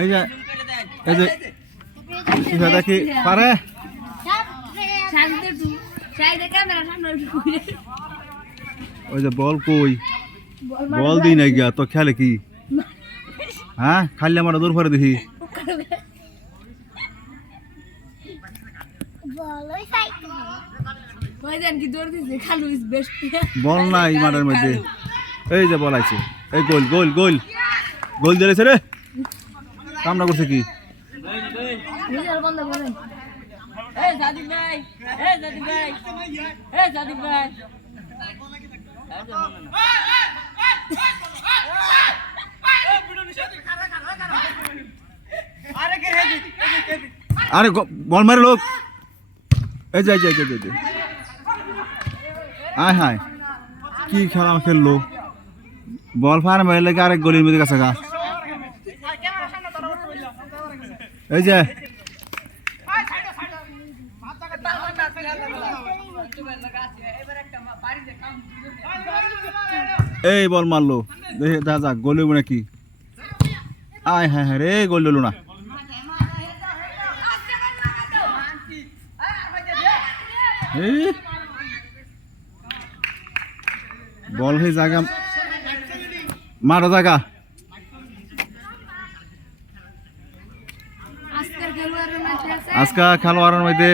এই যে এই যে FIFA দেখি পারে ওই যে বল কই বল দিই নাই গিয়া তো খেলে কি হ্যাঁ খালি আমার দূর পরে দেখি কি বল নাই মাঠের মধ্যে। এই যে বল আছে এই গোল গোল গোল। গোল দিয়েছে রে। কামনা করছে কি? আরে বল মারে লোক। এই যাই যাই যাই। আয় হায়। কি খেলা খেললো? বল ফার মারে লাগে আরেক গলির মধ্যে কাছে গা। এই যে। এই বল মারলো। দেখে যাক, গোল হইব নাকি? আয় হ্যাঁ হ্যাঁ রে, গোল হলো না। বল হয়ে জায়গা মারা জায়গা আজকের খেলোয়াড়ের ম্যাচ আছে আজকা খেলোয়াড়ের মধ্যে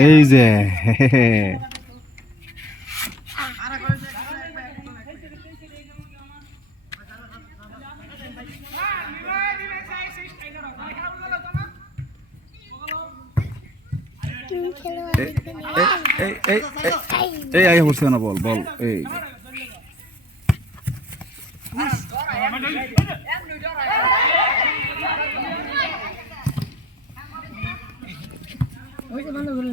এই যে এই আগে পড়ছে না বল বল এই। ওই যে বন্ধ করে